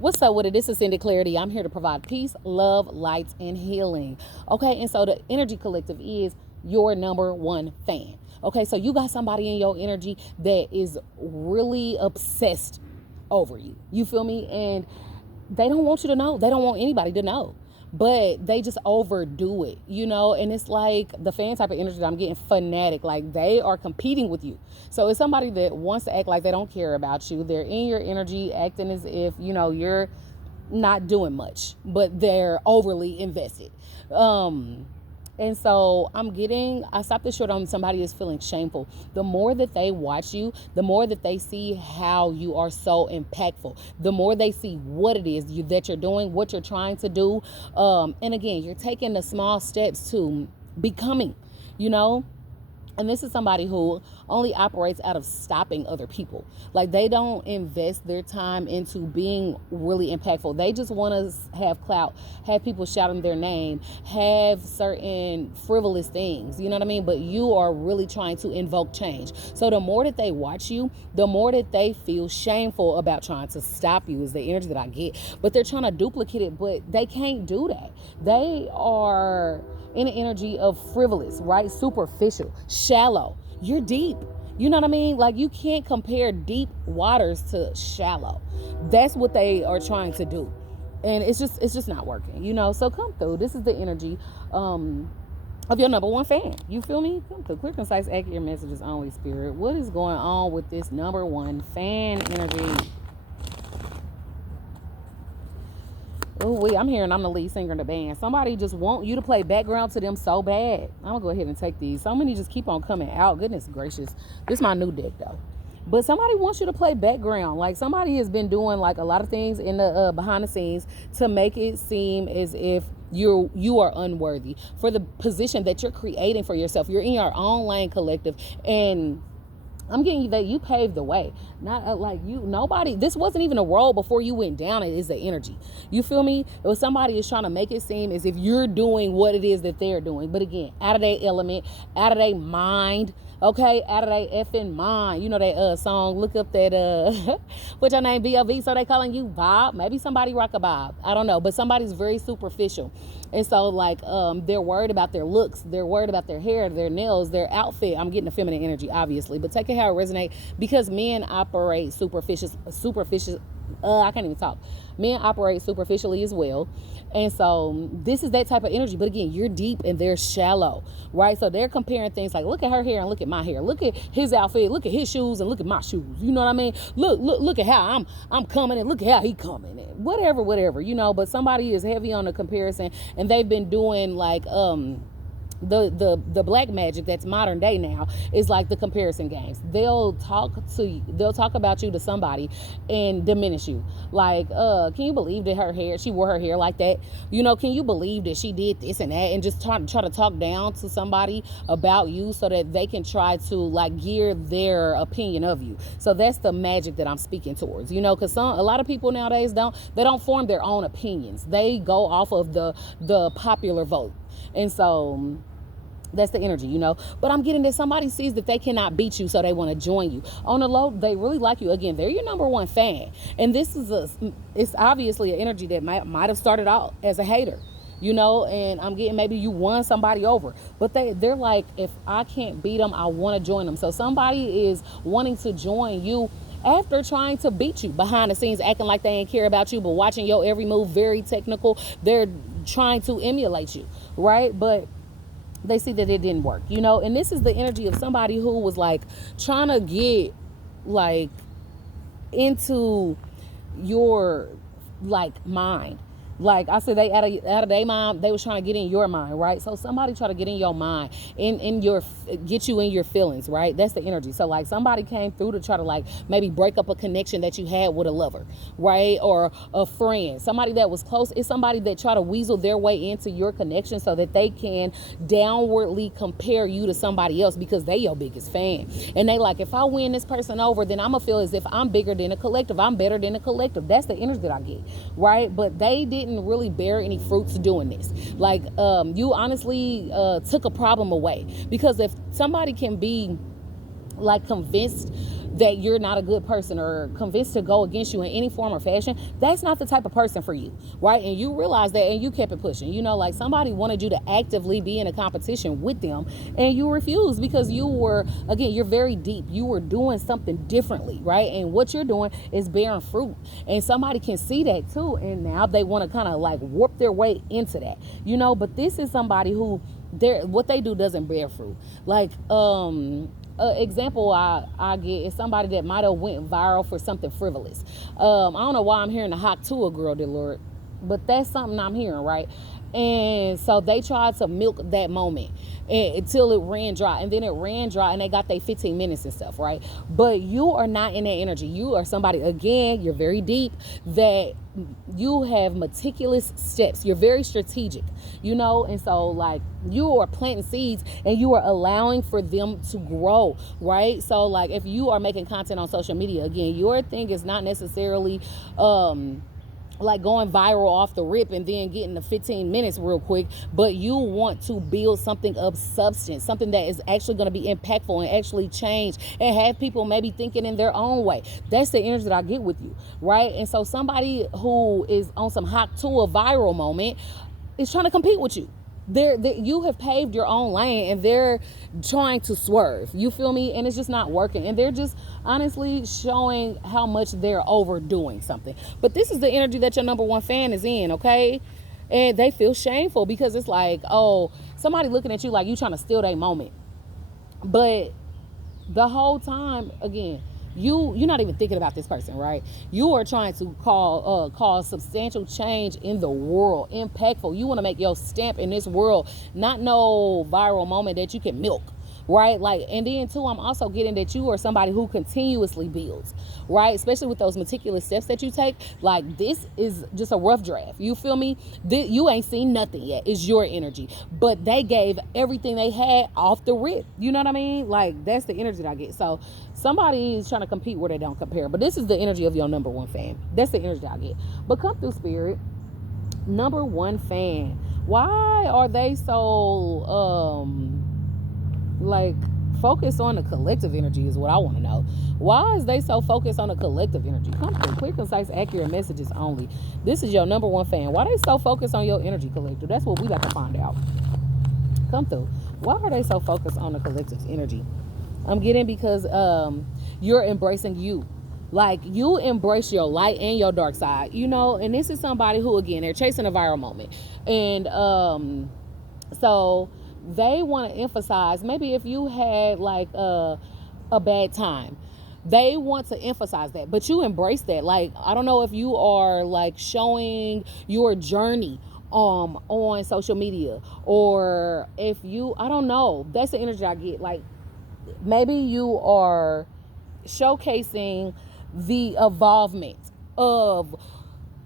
What's up with it? This is Cindy Clarity. I'm here to provide peace, love, light, and healing. Okay, and so the Energy Collective is your number one fan. Okay, so you got somebody in your energy that is really obsessed over you. You feel me? And they don't want you to know. They don't want anybody to know. But they just overdo it, and it's like the fan type of energy that I'm getting fanatic. Like they are competing with you. So it's somebody that wants to act like they don't care about you. They're in your energy, acting as if, you're not doing much, but they're overly invested. And so I stopped this short on somebody is feeling shameful. The more that they watch you, the more that they see how you are so impactful, the more they see what it is that you're doing, what you're trying to do. And again, you're taking the small steps to becoming, and this is somebody who only operates out of stopping other people. Like they don't invest their time into being really impactful. They just want to have clout, have people shouting their name, have certain frivolous things, you know what I mean? But you are really trying to invoke change. So the more that they watch you, the more that they feel shameful about trying to stop you is the energy that I get. But they're trying to duplicate it, but they can't do that. They are in an energy of frivolous, right? Superficial, shallow. You're deep. You know what I mean? Like you can't compare deep waters to shallow. That's what they are trying to do. And it's just not working, So come through. This is the energy of your number one fan. You feel me? Come through. Clear, concise, accurate messages, only spirit. What is going on with this number one fan energy? Oh, I'm hearing I'm the lead singer in the band. Somebody just want you to play background to them so bad. I'm going to go ahead and take these. So many just keep on coming out. Goodness gracious. This is my new deck, though. But somebody wants you to play background. Like somebody has been doing like a lot of things in the behind the scenes to make it seem as if you are unworthy for the position that you're creating for yourself. You're in your own lane, collective, and I'm getting you that you paved the way. Not like you, nobody, this wasn't even a role before you went down. It is the energy. You feel me? If somebody is trying to make it seem as if you're doing what it is that they're doing. But again, out of their element, out of their mind, okay? Out of their effing mind. You know that song, look up that, what's your name, B.O.V., so they calling you Bob? Maybe somebody rock a Bob. I don't know. But somebody's very superficial. And so like they're worried about their looks. They're worried about their hair, their nails, their outfit. I'm getting the feminine energy, obviously. But take it how it resonates because men operate superficial. I can't even talk. Men operate superficially as well. And so this is that type of energy. But again, you're deep and they're shallow, right? So they're comparing things like, look at her hair and look at my hair. Look at his outfit. Look at his shoes and look at my shoes. You know what I mean? Look at how I'm coming and look at how he coming and whatever, But somebody is heavy on the comparison and they've been doing like, the black magic that's modern day now is like the comparison games. They'll talk about you to somebody and diminish you. Like, can you believe that she wore her hair like that? Can you believe that she did this and that? And just try to talk down to somebody about you so that they can try to like gear their opinion of you. So that's the magic that I'm speaking towards, because a lot of people nowadays don't form their own opinions. They go off of the popular vote. And so that's the energy, But I'm getting that somebody sees that they cannot beat you, so they want to join you. On the low, they really like you. Again, they're your number one fan. And this is it's obviously an energy that might have started out as a hater, and I'm getting maybe you won somebody over. But they're like, if I can't beat them, I want to join them. So somebody is wanting to join you after trying to beat you behind the scenes, acting like they ain't care about you, but watching your every move, very technical. They're trying to emulate you, right? But they see that it didn't work, and this is the energy of somebody who was like trying to get like into your like mind. Like I said, they out of their mind, they was trying to get in your mind, right? So somebody try to get in your mind, get you in your feelings, right? That's the energy. So like somebody came through to try to like maybe break up a connection that you had with a lover, right? Or a friend, somebody that was close. It's somebody that try to weasel their way into your connection so that they can downwardly compare you to somebody else because they your biggest fan. And they like, if I win this person over, then I'm gonna feel as if I'm bigger than a collective. I'm better than a collective. That's the energy that I get, right? But they didn't really bear any fruits doing this. Like you honestly took a problem away, because if somebody can be like convinced that you're not a good person or convinced to go against you in any form or fashion, that's not the type of person for you, right? And you realize that, and you kept it pushing. Like somebody wanted you to actively be in a competition with them, and you refused because you were, again, you're very deep. You were doing something differently, right? And what you're doing is bearing fruit, and somebody can see that too, and now they want to kind of like warp their way into that, but this is somebody who what they do doesn't bear fruit. Like example I get is somebody that might have went viral for something frivolous. I don't know why I'm hearing the hot to a girl, dear Lord, but that's something I'm hearing, right? And so they tried to milk that moment until it ran dry, and then it ran dry, and they got their 15 minutes and stuff, right? But you are not in that energy. You are somebody, again, you're very deep, that you have meticulous steps. You're very strategic, and so like you are planting seeds and you are allowing for them to grow, right? So like if you are making content on social media, again, your thing is not necessarily like going viral off the rip and then getting the 15 minutes real quick, but you want to build something of substance, something that is actually going to be impactful and actually change and have people maybe thinking in their own way. That's the energy that I get with you, right? And so somebody who is on some hot to a viral moment is trying to compete with you. You have paved your own lane and they're trying to swerve, you feel me? And it's just not working, and they're just honestly showing how much they're overdoing something. But this is the energy that your number one fan is in, okay? And they feel shameful because it's like, oh, somebody looking at you like you trying to steal their moment. But the whole time, again, you're not even thinking about this person, right? You are trying to cause substantial change in the world, impactful. You want to make your stamp in this world, not no viral moment that you can milk, right? Like, and then too, I'm also getting that you are somebody who continuously builds, right? Especially with those meticulous steps that you take. Like, this is just a rough draft, you feel me? You ain't seen nothing yet. It's your energy, but they gave everything they had off the rip, you know what I mean? Like, that's the energy that I get. So somebody is trying to compete where they don't compare, but this is the energy of your number one fan. That's the energy that I get. But come through, spirit. Number one fan, why are they so like focused on the collective energy is what I want to know. Why is they so focused on the collective energy? Come through. Clear, concise, accurate messages only. This is your number one fan. Why they so focused on your energy, collective? That's what we got to find out. Come through. Why are they so focused on the collective energy? I'm getting because you're embracing you. Like, you embrace your light and your dark side, and this is somebody who, again, they're chasing a viral moment. And so they want to emphasize, maybe if you had like a bad time, they want to emphasize that, but you embrace that. Like, I don't know if you are like showing your journey on social media, or if you, I don't know, that's the energy I get. Like, maybe you are showcasing the evolvement of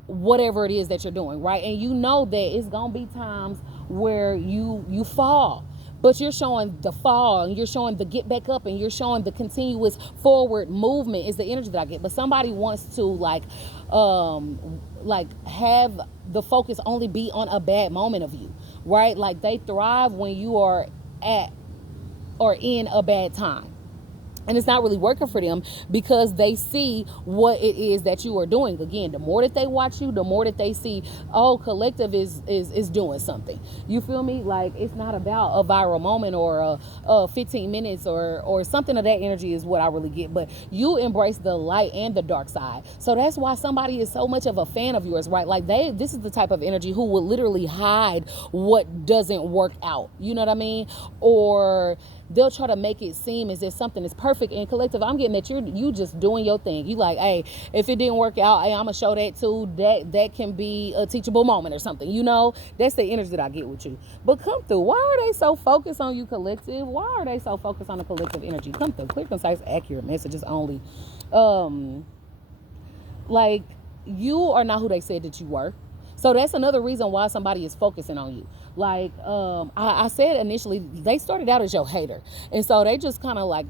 whatever it is that you're doing, right? And you know that it's gonna be times where you fall, but you're showing the fall, and you're showing the get back up, and you're showing the continuous forward movement is the energy that I get. But somebody wants to like have the focus only be on a bad moment of you, right? Like, they thrive when you are at or in a bad time. And it's not really working for them because they see what it is that you are doing. Again, the more that they watch you, the more that they see, oh, collective is doing something. You feel me? Like, it's not about a viral moment or a 15 minutes or something of that energy is what I really get. But you embrace the light and the dark side. So that's why somebody is so much of a fan of yours, right? Like, this is the type of energy who will literally hide what doesn't work out. You know what I mean? Or they'll try to make it seem as if something is perfect. And collective, I'm getting that you just doing your thing. You like, hey, if it didn't work out, hey, I'm gonna show that too. That can be a teachable moment or something. That's the energy that I get with you. But come through. Why are they so focused on you, collective? Why are they so focused on the collective energy? Come through. Clear, concise, accurate messages only. Like, you are not who they said that you were. So that's another reason why somebody is focusing on you, Like I said initially, they started out as your hater, and so they just kind of like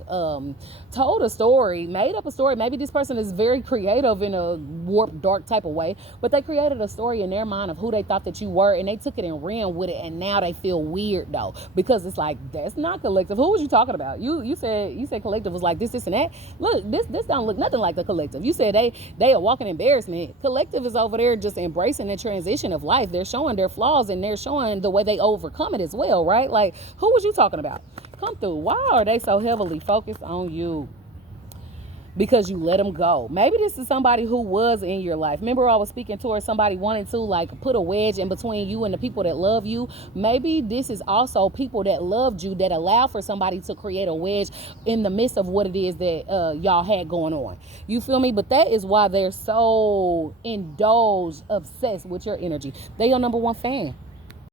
told a story, made up a story. Maybe this person is very creative in a warped, dark type of way, but they created a story in their mind of who they thought that you were, and they took it and ran with it, and now they feel weird though, because it's like, that's not collective. Who was you talking about? You said collective was like this and that. Look, this don't look nothing like the collective. You said they are walking embarrassment. Collective is over there just embracing the transition of life. They're showing their flaws, and they're showing the way they overcome it as well, right? Like, who was you talking about? Come through. Why are they so heavily focused on you? Because you let them go. Maybe this is somebody who was in your life. Remember, I was speaking towards somebody wanting to like put a wedge in between you and the people that love you. Maybe this is also people that loved you that allow for somebody to create a wedge in the midst of what it is that y'all had going on. You feel me? But that is why they're so indulged, obsessed with your energy. They your number one fan.